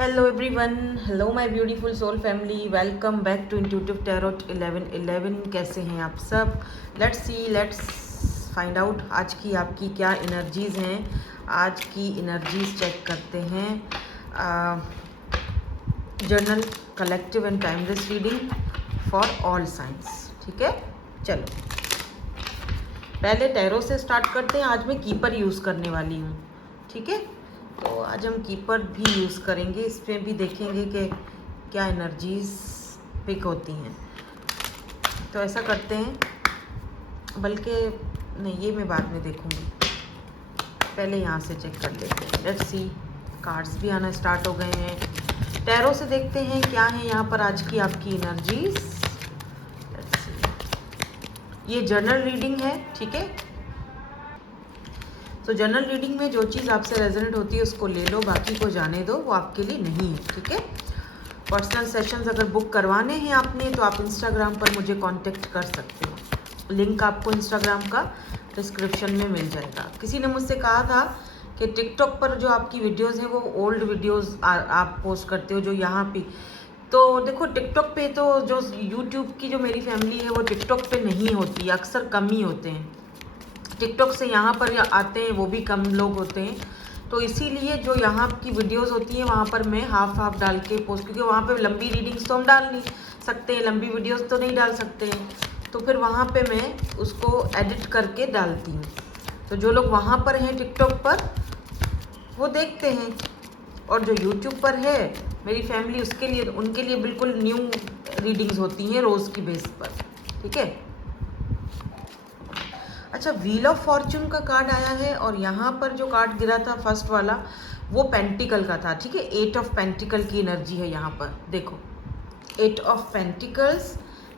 Hello everyone, hello my beautiful soul family, welcome back to Intuitive Tarot 1111। कैसे हैं आप सब? लेट्स फाइंड आउट आज की आपकी क्या एनर्जीज़ हैं। आज की एनर्जीज़ चेक करते हैं। Journal collective and timeless reading for all science. ठीक है, चलो पहले टैरो से स्टार्ट करते हैं। आज मैं कीपर यूज़ करने वाली हूँ। ठीक है, तो आज हम कीपर भी यूज़ करेंगे। इसमें भी देखेंगे कि क्या एनर्जीज पिक होती हैं। तो ऐसा करते हैं, बल्कि नहीं, ये मैं बाद में देखूँगी, पहले यहाँ से चेक कर लेते हैं। लेट्स सी, कार्ड्स भी आना स्टार्ट हो गए हैं। टैरो से देखते हैं क्या है यहाँ पर आज की आपकी एनर्जीज। लेट्स सी, ये जर्नल रीडिंग है। ठीक है, तो जनरल रीडिंग में जो चीज़ आपसे रेजोनेट होती है उसको ले लो, बाकी को जाने दो, वो आपके लिए नहीं है। ठीक है, पर्सनल सेशंस अगर बुक करवाने हैं आपने तो आप इंस्टाग्राम पर मुझे कांटेक्ट कर सकते हो। लिंक आपको इंस्टाग्राम का डिस्क्रिप्शन में मिल जाएगा। किसी ने मुझसे कहा था कि टिकटॉक पर जो आपकी वीडियोज़ हैं वो ओल्ड वीडियोज़ आप पोस्ट करते हो जो यहाँ पे। तो देखो, टिकटॉक पे तो जो यूट्यूब की जो मेरी फैमिली है वो टिकटॉक पे नहीं होती, अक्सर कम ही होते हैं। टिकटॉक से यहाँ पर आते हैं वो भी कम लोग होते हैं। तो इसीलिए जो यहाँ की वीडियोस होती हैं वहाँ पर मैं हाफ डाल के पोस्ट, क्योंकि वहाँ पे लंबी रीडिंग्स तो हम डाल नहीं सकते हैं, लंबी वीडियोस तो नहीं डाल सकते हैं। तो फिर वहाँ पे मैं उसको एडिट करके डालती हूँ। तो जो लोग वहाँ पर हैं टिकटॉक पर वो देखते हैं, और जो यूट्यूब पर है मेरी फैमिली उसके लिए, उनके लिए बिल्कुल न्यू रीडिंग्स होती हैं रोज़ की बेस पर। ठीक है, अच्छा, व्हील ऑफ फॉर्चून का कार्ड आया है, और यहाँ पर जो कार्ड गिरा था फर्स्ट वाला वो पेंटिकल का था। ठीक है, 8 ऑफ पेंटिकल की एनर्जी है यहाँ पर। देखो, 8 of pentacles,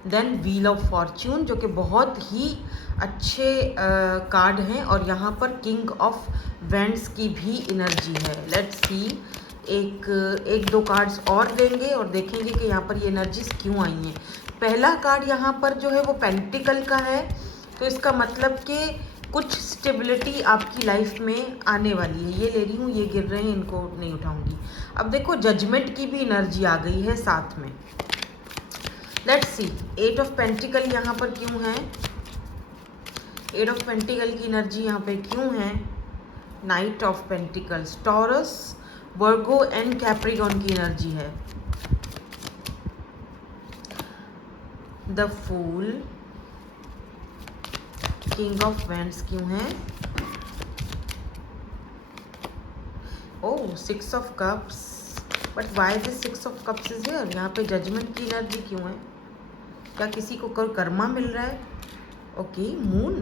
then wheel of fortune, जो कि बहुत ही अच्छे कार्ड हैं। और यहाँ पर किंग ऑफ वेंड्स की भी एनर्जी है। लेट्स सी, एक दो कार्ड्स और लेंगे और देखेंगे कि यहाँ पर ये एनर्जीज क्यों आई हैं। पहला कार्ड यहाँ पर जो है वो पेंटिकल का है, तो इसका मतलब कि कुछ स्टेबिलिटी आपकी लाइफ में आने वाली है। ये ले रही हूँ, ये गिर रहे हैं, इनको नहीं उठाऊंगी। अब देखो, जजमेंट की भी एनर्जी आ गई है साथ में। लेट्स सी, 8 ऑफ पेंटिकल यहाँ पर क्यों है, 8 ऑफ पेंटिकल की एनर्जी यहाँ पे क्यों है। Knight of pentacles, Taurus, Virgo and Capricorn की एनर्जी है। The fool, king of wands क्यों है। Oh, 6 of cups, but why this 6 of cups is here. यहाँ पे जजमेंट की एनर्जी क्यों है? क्या किसी को कोई कर्मा मिल रहा है? Okay, moon,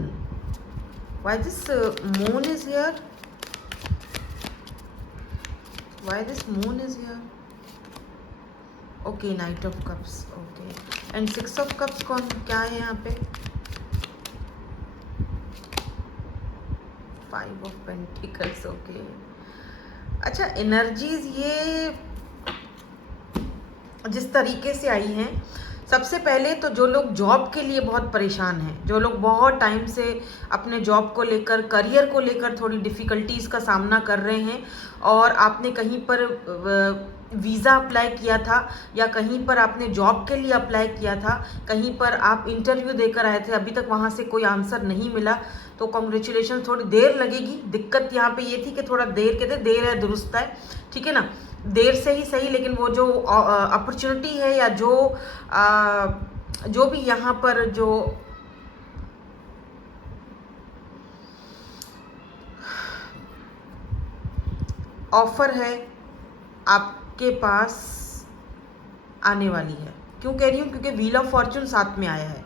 why this moon is here, why this moon is here. Okay, night of cups, okay, and 6 of cups कौन क्या है यहाँ पे? 5 ऑफ पेंटिकल्स, ओके। अच्छा, एनर्जीज ये जिस तरीके से आई हैं, सबसे पहले तो जो लोग जॉब के लिए बहुत परेशान हैं, जो लोग बहुत टाइम से अपने जॉब को लेकर, करियर को लेकर थोड़ी डिफ़िकल्टीज़ का सामना कर रहे हैं, और आपने कहीं पर वीज़ा अप्लाई किया था, या कहीं पर आपने जॉब के लिए अप्लाई किया था, कहीं पर आप इंटरव्यू देकर आए थे, अभी तक वहाँ से कोई आंसर नहीं मिला, तो कॉन्ग्रेचुलेशन। थोड़ी देर लगेगी। दिक्कत यहाँ पे ये थी कि थोड़ा देर, कहते देर है दुरुस्त है। ठीक है ना, देर से ही सही, लेकिन वो जो अपॉर्चुनिटी है या जो भी यहाँ पर जो ऑफर है आपके पास आने वाली है। क्यों कह रही हूँ? क्योंकि व्हील ऑफ फॉर्चून साथ में आया है,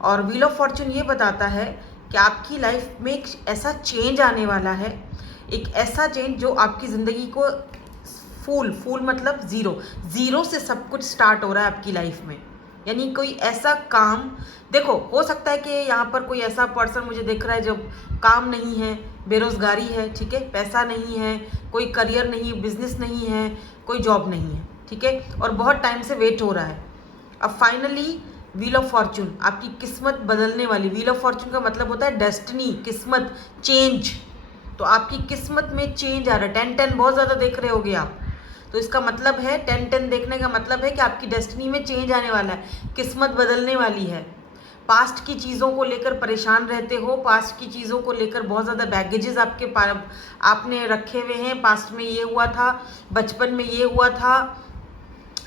और व्हील ऑफ फॉर्चून ये बताता है कि आपकी लाइफ में एक ऐसा चेंज आने वाला है, एक ऐसा चेंज जो आपकी ज़िंदगी को फूल मतलब ज़ीरो से सब कुछ स्टार्ट हो रहा है आपकी लाइफ में। यानी कोई ऐसा काम, देखो, हो सकता है कि यहाँ पर कोई ऐसा पर्सन मुझे दिख रहा है जो काम नहीं है, बेरोज़गारी है। ठीक है, पैसा नहीं है, कोई करियर नहीं, बिजनेस नहीं है, कोई जॉब नहीं है। ठीक है, और बहुत टाइम से वेट हो रहा है। अब फाइनली व्हील ऑफ फॉर्चून, आपकी किस्मत बदलने वाली। व्हील ऑफ फॉर्चून का मतलब होता है डेस्टिनी, किस्मत, चेंज। तो आपकी किस्मत में चेंज आ रहा है। 10-10 बहुत ज़्यादा देख रहे होगे आप। तो इसका मतलब है 10-10 देखने का मतलब है कि आपकी डेस्टिनी में चेंज आने वाला है, किस्मत बदलने वाली है। पास्ट की चीज़ों को लेकर परेशान रहते हो, पास्ट की चीज़ों को लेकर बहुत ज़्यादा बैगेजेस आपने रखे हुए हैं। पास्ट में ये हुआ था, बचपन में ये हुआ था,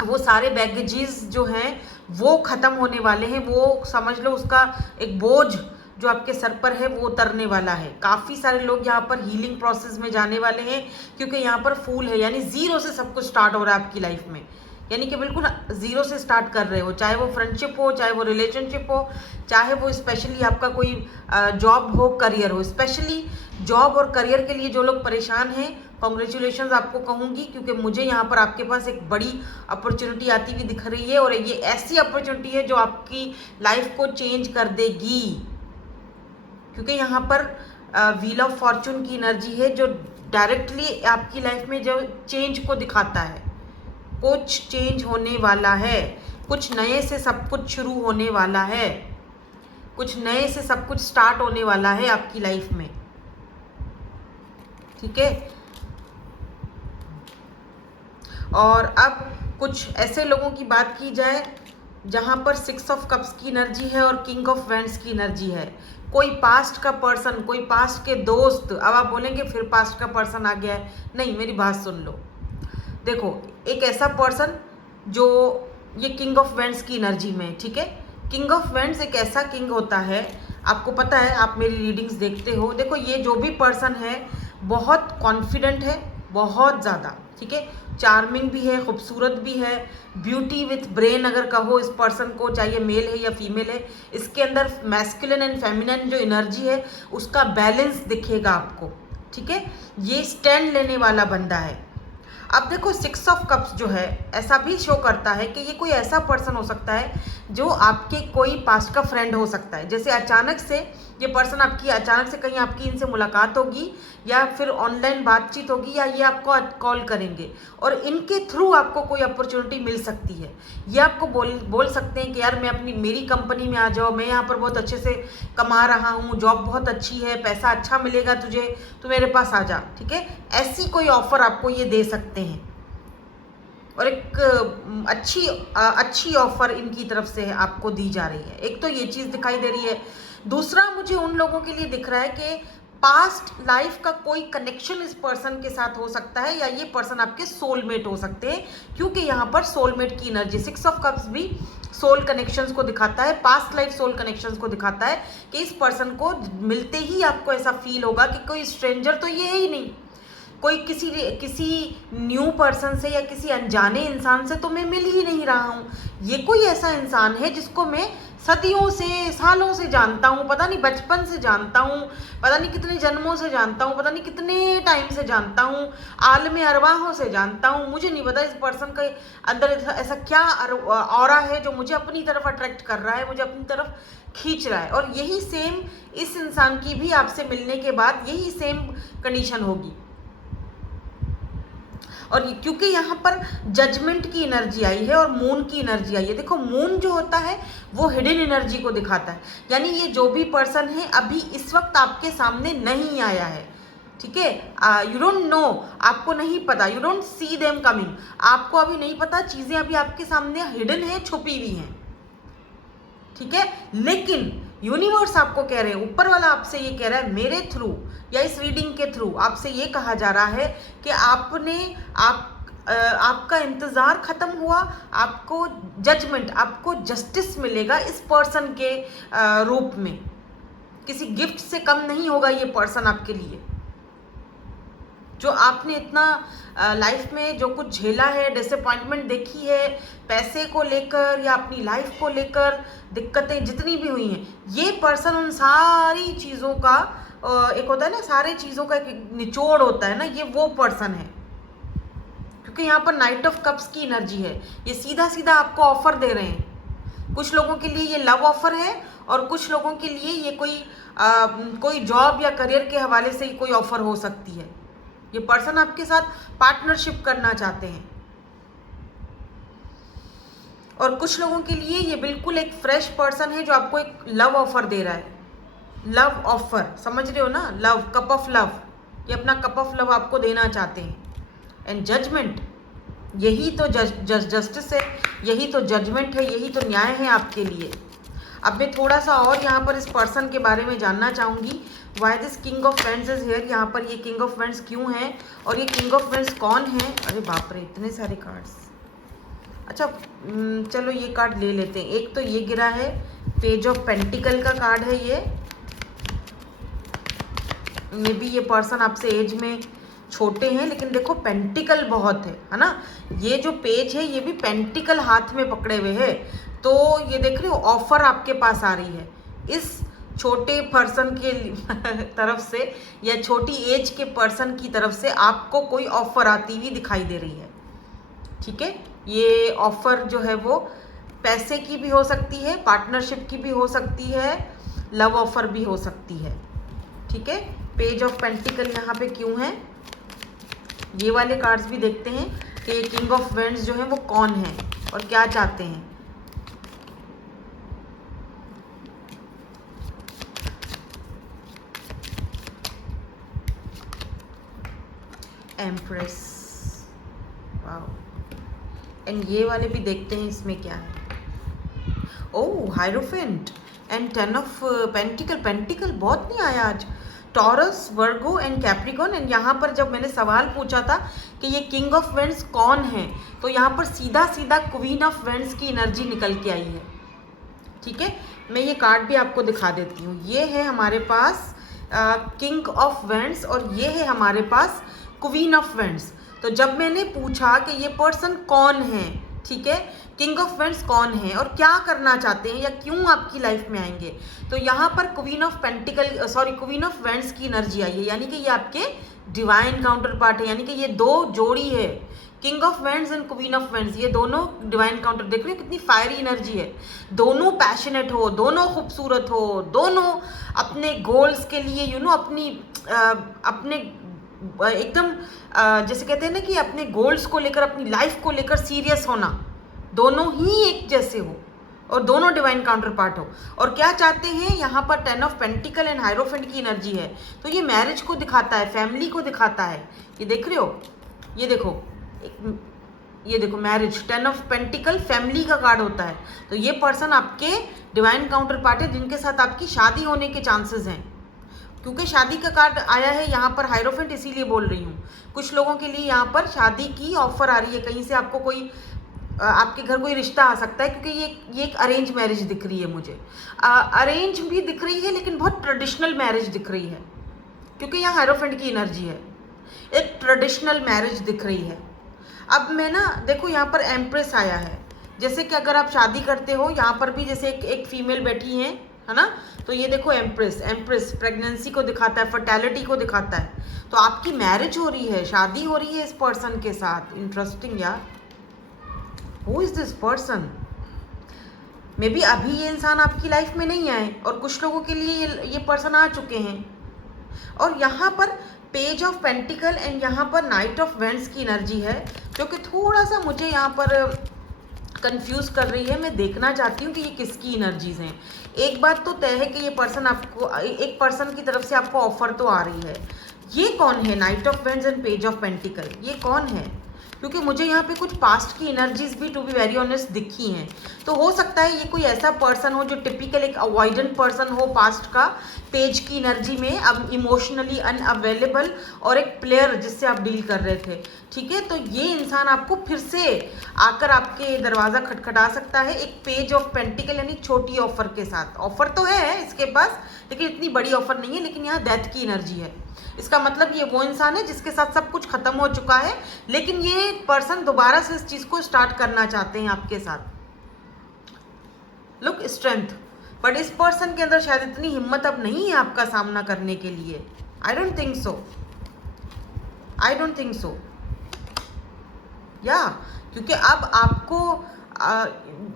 वो सारे बैगेजेस जो हैं वो ख़त्म होने वाले हैं। वो समझ लो उसका एक बोझ जो आपके सर पर है वो उतरने वाला है। काफ़ी सारे लोग यहाँ पर हीलिंग प्रोसेस में जाने वाले हैं, क्योंकि यहाँ पर फूल है, यानी ज़ीरो से सब कुछ स्टार्ट हो रहा है आपकी लाइफ में। यानी कि बिल्कुल ज़ीरो से स्टार्ट कर रहे हो, चाहे वो फ्रेंडशिप हो, चाहे वो रिलेशनशिप हो, चाहे वो स्पेशली आपका कोई जॉब हो, करियर हो। स्पेशली जॉब और करियर के लिए जो लोग परेशान हैं, कॉन्ग्रेचुलेशंस आपको कहूँगी, क्योंकि मुझे यहाँ पर आपके पास एक बड़ी अपॉर्चुनिटी आती हुई दिख रही है, और ये ऐसी अपॉर्चुनिटी है जो आपकी लाइफ को चेंज कर देगी। क्योंकि यहाँ पर व्हील ऑफ फॉर्चून की एनर्जी है जो डायरेक्टली आपकी लाइफ में जो चेंज को दिखाता है। कुछ चेंज होने वाला है, कुछ नए से सब कुछ शुरू होने वाला है, कुछ नए से सब कुछ स्टार्ट होने वाला है आपकी लाइफ में। ठीक है, और अब कुछ ऐसे लोगों की बात की जाए जहां पर 6 ऑफ कप्स की एनर्जी है और किंग ऑफ वैंड्स की एनर्जी है। कोई पास्ट का पर्सन, कोई पास्ट के दोस्त। अब आप बोलेंगे फिर पास्ट का पर्सन आ गया है। नहीं, मेरी बात सुन लो। देखो, एक ऐसा पर्सन जो ये किंग ऑफ वैंड्स की एनर्जी में, ठीक है, किंग ऑफ वैंड्स एक ऐसा किंग होता है, आपको पता है, आप मेरी रीडिंग्स देखते हो। देखो, ये जो भी पर्सन है बहुत कॉन्फिडेंट है, बहुत ज़्यादा, ठीक है, चार्मिंग भी है, खूबसूरत भी है, ब्यूटी विथ ब्रेन अगर कहो इस पर्सन को, चाहे मेल है या फीमेल है, इसके अंदर मैस्कुलिन एंड फेमिनिन जो एनर्जी है उसका बैलेंस दिखेगा आपको। ठीक है, ये स्टैंड लेने वाला बंदा है। अब देखो, 6 ऑफ कप्स जो है ऐसा भी शो करता है कि ये कोई ऐसा पर्सन हो सकता है जो आपके कोई पास्ट का फ्रेंड हो सकता है। जैसे अचानक से ये पर्सन आपकी, अचानक से कहीं आपकी इनसे मुलाकात होगी या फिर ऑनलाइन बातचीत होगी या ये आपको कॉल करेंगे और इनके थ्रू आपको कोई अपॉर्चुनिटी मिल सकती है। ये आपको बोल सकते हैं कि यार मेरी कंपनी में आ जाओ, मैं यहाँ पर बहुत अच्छे से कमा रहा हूँ, जॉब बहुत अच्छी है, पैसा अच्छा मिलेगा तुझे, तो मेरे पास आ जा। ठीक है, ऐसी कोई ऑफर आपको ये दे सकते हैं और एक अच्छी ऑफर इनकी तरफ से आपको दी जा रही है। एक तो ये चीज़ दिखाई दे रही है। दूसरा, मुझे उन लोगों के लिए दिख रहा है कि पास्ट लाइफ का कोई कनेक्शन इस पर्सन के साथ हो सकता है या ये पर्सन आपके सोलमेट हो सकते हैं, क्योंकि यहाँ पर सोलमेट की एनर्जी, 6 ऑफ कप्स भी सोल कनेक्शंस को दिखाता है, पास्ट लाइफ सोल कनेक्शंस को दिखाता है कि इस पर्सन को मिलते ही आपको ऐसा फील होगा कि कोई स्ट्रेंजर तो ये है ही नहीं, कोई किसी न्यू पर्सन से या किसी अनजाने इंसान से तो मैं मिल ही नहीं रहा हूँ। ये कोई ऐसा इंसान है जिसको मैं सदियों से, सालों से जानता हूँ, पता नहीं बचपन से जानता हूँ, पता नहीं कितने जन्मों से जानता हूँ, पता नहीं कितने टाइम से जानता हूँ, आलम अरवाहों से जानता हूँ। मुझे नहीं पता इस पर्सन के अंदर ऐसा क्या ऑरा है जो मुझे अपनी तरफ अट्रैक्ट कर रहा है, मुझे अपनी तरफ खींच रहा है। और यही सेम इस इंसान की भी आपसे मिलने के बाद यही सेम कंडीशन होगी। और क्योंकि यहाँ पर जजमेंट की एनर्जी आई है और मून की एनर्जी आई है। देखो, मून जो होता है वो हिडन एनर्जी को दिखाता है, यानी ये जो भी पर्सन है अभी इस वक्त आपके सामने नहीं आया है। ठीक है, यू डोंट नो, आपको नहीं पता, you don't see them coming, आपको अभी नहीं पता, चीज़ें अभी आपके सामने हिडन है, छुपी हुई हैं। ठीक है, लेकिन यूनिवर्स आपको कह रहे हैं, ऊपर वाला आपसे ये कह रहा है, मेरे थ्रू या इस रीडिंग के थ्रू आपसे ये कहा जा रहा है कि आपका इंतज़ार ख़त्म हुआ, आपको जजमेंट, आपको जस्टिस मिलेगा इस पर्सन के रूप में। किसी गिफ्ट से कम नहीं होगा ये पर्सन आपके लिए। जो आपने इतना लाइफ में जो कुछ झेला है, डिसअपॉइंटमेंट देखी है, पैसे को लेकर या अपनी लाइफ को लेकर दिक्कतें जितनी भी हुई हैं, ये पर्सन उन सारी चीज़ों का एक होता है ना, सारी चीज़ों का एक निचोड़ होता है ना, ये वो पर्सन है। क्योंकि यहाँ पर नाइट ऑफ कप्स की एनर्जी है, ये सीधा सीधा आपको ऑफर दे रहे हैं। कुछ लोगों के लिए ये लव ऑफर है और कुछ लोगों के लिए ये कोई जॉब या करियर के हवाले से कोई ऑफर हो सकती है। ये पर्सन आपके साथ पार्टनरशिप करना चाहते हैं और कुछ लोगों के लिए ये बिल्कुल एक फ्रेश पर्सन है जो आपको एक लव ऑफर दे रहा है। लव ऑफर, समझ रहे हो ना, लव, कप ऑफ लव, ये अपना कप ऑफ लव आपको देना चाहते हैं। एंड जजमेंट, यही तो जस्टिस है, यही तो जजमेंट है, यही तो न्याय है आपके लिए। अब मैं थोड़ा सा और यहाँ पर इस पर्सन के बारे में जानना चाहूँगी। Why this king of vends is here, यहाँ पर ये किंग ऑफ वेंड्स क्यों है और ये किंग ऑफ वेंड्स कौन है? अरे बाप रे, इतने सारे कार्ड्स। अच्छा चलो ये कार्ड ले लेते हैं। एक तो ये गिरा है, पेज ऑफ पेंटिकल का कार्ड है ये। मे बी ये पर्सन आपसे एज में छोटे हैं, लेकिन देखो पेंटिकल बहुत है ना। ये जो पेज है ये भी पेंटिकल हाथ में पकड़े हुए है। तो ये देख रहे हो, ऑफर आपके पास आ रही है इस छोटे पर्सन के तरफ से, या छोटी एज के पर्सन की तरफ से आपको कोई ऑफर आती हुई दिखाई दे रही है। ठीक है, ये ऑफर जो है वो पैसे की भी हो सकती है, पार्टनरशिप की भी हो सकती है, लव ऑफर भी हो सकती है। ठीक है, पेज ऑफ पेंटिकल यहाँ पे क्यों है? ये वाले कार्ड्स भी देखते हैं कि किंग ऑफ वेंड्स जो है वो कौन है और क्या चाहते हैं। Empress, wow. एंड ये वाले भी देखते हैं इसमें क्या है। Oh, hierophant and 10 of pentacle. Pentacle बहुत नहीं आया आज। Taurus, Virgo and Capricorn. And यहाँ पर जब मैंने सवाल पूछा था कि ये किंग ऑफ वेंड्स कौन है, तो यहाँ पर सीधा सीधा क्वीन ऑफ वेंड्स की एनर्जी निकल के आई है। ठीक है, मैं ये कार्ड भी आपको दिखा देती हूँ। ये है हमारे पास किंग ऑफ वेंड्स और ये है हमारे पास क्वीन ऑफ वेंड्स। तो जब मैंने पूछा कि ये पर्सन कौन है, ठीक है, किंग ऑफ वेंड्स कौन है और क्या करना चाहते हैं या क्यों आपकी लाइफ में आएंगे, तो यहाँ पर queen of pentacle queen of vends की एनर्जी आई है। यानी कि ये आपके डिवाइन काउंटर पार्ट है, यानी कि ये दो जोड़ी है, king of vends and queen of vends. ये दोनों डिवाइन काउंटर, देख रहे हो कितनी फायरी एनर्जी है। दोनों पैशनेट हो, दोनों खूबसूरत हो, दोनों अपने गोल्स के लिए अपने एकदम जैसे कहते हैं ना कि अपने गोल्स को लेकर, अपनी लाइफ को लेकर सीरियस होना। दोनों ही एक जैसे हो और दोनों डिवाइन काउंटर पार्ट हो। और क्या चाहते हैं यहाँ पर 10 ऑफ पेंटिकल एंड हायरोफेंट की एनर्जी है। तो ये मैरिज को दिखाता है, फैमिली को दिखाता है। ये देख रहे हो, ये देखो मैरिज, 10 ऑफ पेंटिकल फैमिली का कार्ड होता है। तो ये पर्सन आपके डिवाइन काउंटर पार्ट है जिनके साथ आपकी शादी होने के चांसेस हैं। क्योंकि शादी का कार्ड आया है यहाँ पर हायरोफेंट, इसीलिए बोल रही हूँ। कुछ लोगों के लिए यहाँ पर शादी की ऑफर आ रही है, कहीं से आपको कोई आपके घर कोई रिश्ता आ सकता है। क्योंकि ये एक अरेंज मैरिज दिख रही है मुझे। अरेंज भी दिख रही है लेकिन बहुत ट्रेडिशनल मैरिज दिख रही है, क्योंकि यहाँ हायरोफेंट की एनर्जी है। एक ट्रेडिशनल मैरिज दिख रही है। अब मैं ना देखो यहाँ पर एम्प्रेस आया है, जैसे कि अगर आप शादी करते हो, यहाँ पर भी जैसे एक फीमेल बैठी है ना। तो ये देखो एम्प्रेस प्रेगनेंसी को दिखाता है, फर्टेलिटी को दिखाता है। तो आपकी मैरिज हो रही है, शादी हो रही है इस पर्सन के साथ। इंटरेस्टिंग यार, who is this person? May be अभी ये इंसान आपकी लाइफ में नहीं आए और कुछ लोगों के लिए ये पर्सन आ चुके हैं। और यहाँ पर पेज ऑफ पेंटिकल एंड यहाँ पर नाइट ऑफ वेंड्स की एनर्जी है, जो कि थोड़ा सा मुझे यहाँ पर कंफ्यूज कर रही है। मैं देखना चाहती हूँ कि ये किसकी एनर्जीज हैं। एक बात तो तय है कि ये पर्सन आपको, एक पर्सन की तरफ से आपको ऑफर तो आ रही है। ये कौन है? Knight of vends and page of pentacle, ये कौन है? क्योंकि मुझे यहाँ पे कुछ पास्ट की एनर्जीज भी टू बी वेरी ऑनेस्ट दिखी हैं। तो हो सकता है ये कोई ऐसा पर्सन हो जो टिपिकल एक अवॉइडेंट पर्सन हो पास्ट का, पेज की एनर्जी में, अब इमोशनली अनअवेलेबल, और एक प्लेयर जिससे आप डील कर रहे थे। ठीक है, तो ये इंसान आपको फिर से आकर आपके दरवाज़ा खटखटा सकता है एक पेज ऑफ पेंटिकल यानी छोटी ऑफर के साथ। ऑफर तो है इसके पास, लेकिन इतनी बड़ी ऑफर नहीं है। लेकिन यहाँ डेथ की एनर्जी है। इसका मतलब ये वो इंसान है जिसके साथ सब कुछ खत्म हो चुका है, लेकिन ये पर्सन दोबारा से इस चीज को स्टार्ट करना चाहते हैं आपके साथ। लुक स्ट्रेंथ, बट इस पर्सन के अंदर शायद इतनी हिम्मत अब नहीं है आपका सामना करने के लिए। आई डोंट थिंक सो या, क्योंकि अब आपको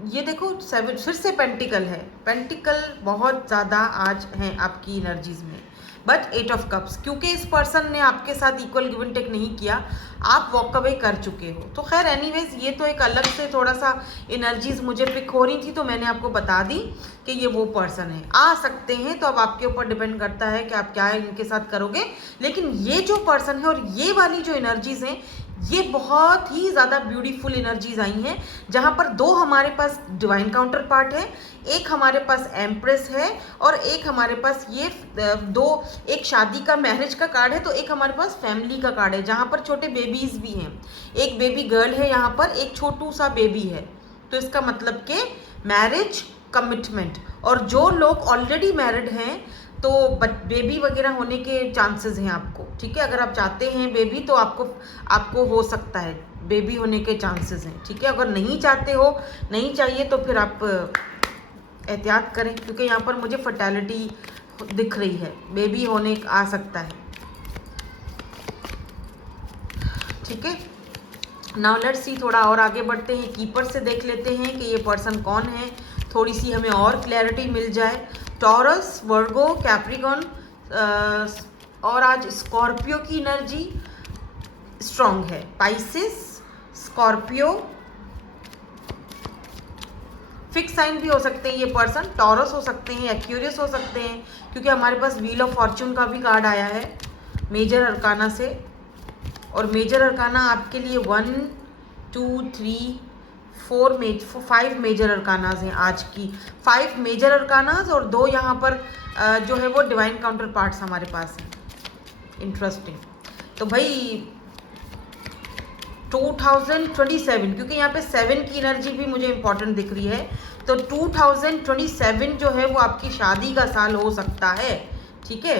ये देखो 7 फिर से पेंटिकल है। पेंटिकल बहुत ज़्यादा आज हैं आपकी एनर्जीज में। बट 8 ऑफ कप्स, क्योंकि इस पर्सन ने आपके साथ इक्वल गिव एंड टेक नहीं किया, आप वॉक अवे कर चुके हो। तो खैर एनीवेज, ये तो एक अलग से थोड़ा सा एनर्जीज मुझे पिक हो रही थी, तो मैंने आपको बता दी कि ये वो पर्सन है। आ सकते हैं, तो अब आपके ऊपर डिपेंड करता है कि आप क्या इनके साथ करोगे। लेकिन ये जो पर्सन है और ये वाली जो एनर्जीज हैं, ये बहुत ही ज़्यादा ब्यूटीफुल एनर्जीज आई हैं, जहाँ पर दो हमारे पास डिवाइन काउंटर पार्ट है, एक हमारे पास एम्प्रेस है और एक हमारे पास ये दो, एक शादी का मैरिज का कार्ड है तो एक हमारे पास फैमिली का कार्ड है, जहाँ पर छोटे बेबीज भी हैं। एक बेबी गर्ल है यहाँ पर, एक छोटू सा बेबी है। तो इसका मतलब कि मैरिज, कमिटमेंट। और जो लोग ऑलरेडी मैरिड हैं तो बेबी वगैरह होने के चांसेस हैं आपको, ठीक है। अगर आप चाहते हैं बेबी तो आपको हो सकता है बेबी होने के चांसेस हैं, ठीक है। अगर नहीं चाहते हो, नहीं चाहिए, तो फिर आप एहतियात करें, क्योंकि यहाँ पर मुझे फर्टिलिटी दिख रही है, बेबी होने आ सकता है, ठीक है। नाउ लेट्स सी, थोड़ा और आगे बढ़ते हैं, कीपर से देख लेते हैं कि ये पर्सन कौन है, थोड़ी सी हमें और क्लैरिटी मिल जाए। टॉरस, वर्गो, कैप्रिकॉन और आज स्कॉर्पियो की एनर्जी स्ट्रॉन्ग है। पाइसिस, स्कॉर्पियो, फिक्स साइन भी हो सकते हैं ये पर्सन, टॉरस हो सकते हैं, एक्यूरियस हो सकते हैं, क्योंकि हमारे पास व्हील ऑफ फॉर्च्यून का भी कार्ड आया है मेजर अरकाना से। और मेजर अरकाना आपके लिए 1 2 3 5 मेजर अरकानाज हैं आज की, 5 मेजर अरकानाज और 2 यहाँ पर जो है वो डिवाइन काउंटर पार्ट्स हमारे पास हैं। इंटरेस्टिंग। तो भाई 2027, क्योंकि यहाँ पे 7 की एनर्जी भी मुझे इंपॉर्टेंट दिख रही है, तो 2027 जो है वो आपकी शादी का साल हो सकता है, ठीक है।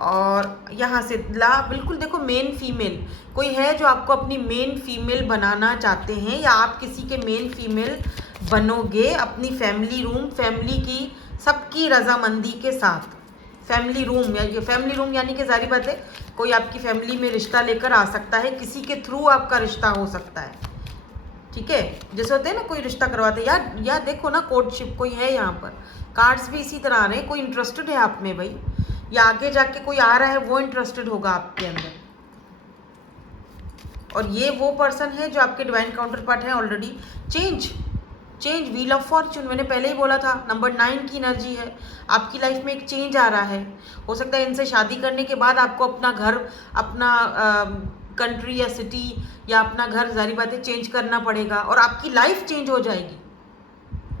और यहाँ से बिल्कुल देखो, मेन फीमेल कोई है जो आपको अपनी मेन फीमेल बनाना चाहते हैं, या आप किसी के मेन फीमेल बनोगे अपनी फैमिली रूम, फैमिली की सबकी रजामंदी के साथ। फैमिली रूम यानी कि जारी बात है, कोई आपकी फैमिली में रिश्ता लेकर आ सकता है, किसी के थ्रू आपका रिश्ता हो सकता है, ठीक है। जैसे होते हैं ना, कोई रिश्ता करवाते हैं, या देखो ना, कोर्टशिप कोई है यहाँ पर, कार्ड्स भी इसी तरह आ रहे हैं, कोई इंटरेस्टेड है आप में भाई, या आगे जाके कोई आ रहा है वो इंटरेस्टेड होगा आपके अंदर। और ये वो पर्सन है जो आपके डिवाइन काउंटर पार्ट है already. Change, wheel of Fortune, मैंने पहले ही बोला था, नंबर 9 की एनर्जी है, आपकी लाइफ में एक चेंज आ रहा है। हो सकता है इनसे शादी करने के बाद आपको अपना घर, अपना कंट्री या सिटी या अपना घर, जारी बातें, चेंज करना पड़ेगा और आपकी लाइफ चेंज हो जाएगी,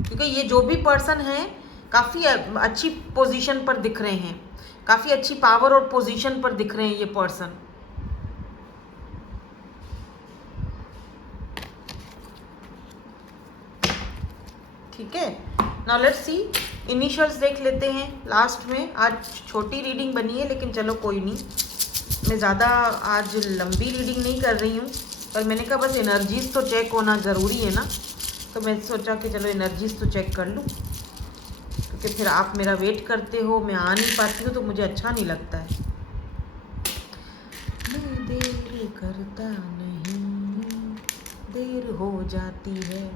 क्योंकि ये जो भी पर्सन है काफ़ी अच्छी पोजीशन पर दिख रहे हैं, काफ़ी अच्छी पावर और पोजीशन पर दिख रहे हैं ये पर्सन। ठीक है, नाउ लेट्स सी, इनिशियल्स देख लेते हैं लास्ट में। आज छोटी रीडिंग बनी है, लेकिन चलो कोई नहीं, मैं ज़्यादा आज लंबी रीडिंग नहीं कर रही हूँ, पर मैंने कहा बस एनर्जीज तो चेक होना ज़रूरी है ना, तो मैं सोचा कि चलो एनर्जीज तो चेक कर लूँ, क्योंकि फिर आप मेरा वेट करते हो, मैं आ नहीं पाती हूँ, तो मुझे अच्छा नहीं लगता है। मैं देर करता नहीं, देर हो जाती है।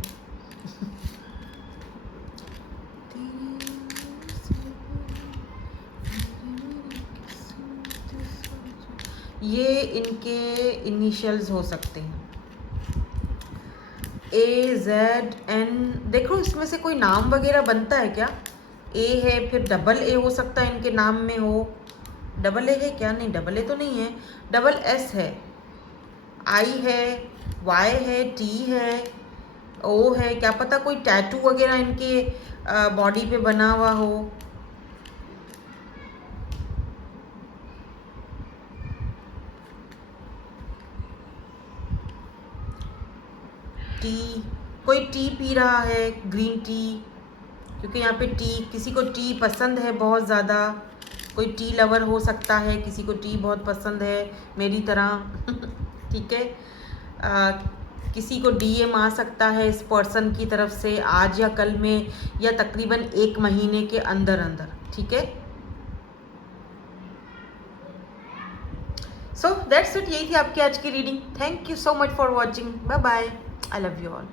ये इनके इनिशियल्स हो सकते हैं, AZN। देखो इसमें से कोई नाम वगैरह बनता है क्या? A है, फिर डबल A हो सकता है इनके नाम में हो। डबल A है क्या? नहीं, डबल A तो नहीं है, डबल S है, I है, Y है, T है, O है, क्या पता कोई टैटू वगैरह इनके बॉडी पे बना हुआ हो। टी, कोई टी पी रहा है, ग्रीन टी, क्योंकि यहाँ पे टी, किसी को टी पसंद है बहुत ज़्यादा, कोई टी लवर हो सकता है, किसी को टी बहुत पसंद है मेरी तरह। ठीक है, किसी को DM आ सकता है इस पर्सन की तरफ से आज या कल में, या तकरीबन 1 महीने के अंदर अंदर, ठीक है। सो दैट्स इट, यही थी आपकी आज की reading. Thank you so much for watching, bye bye, I love you all.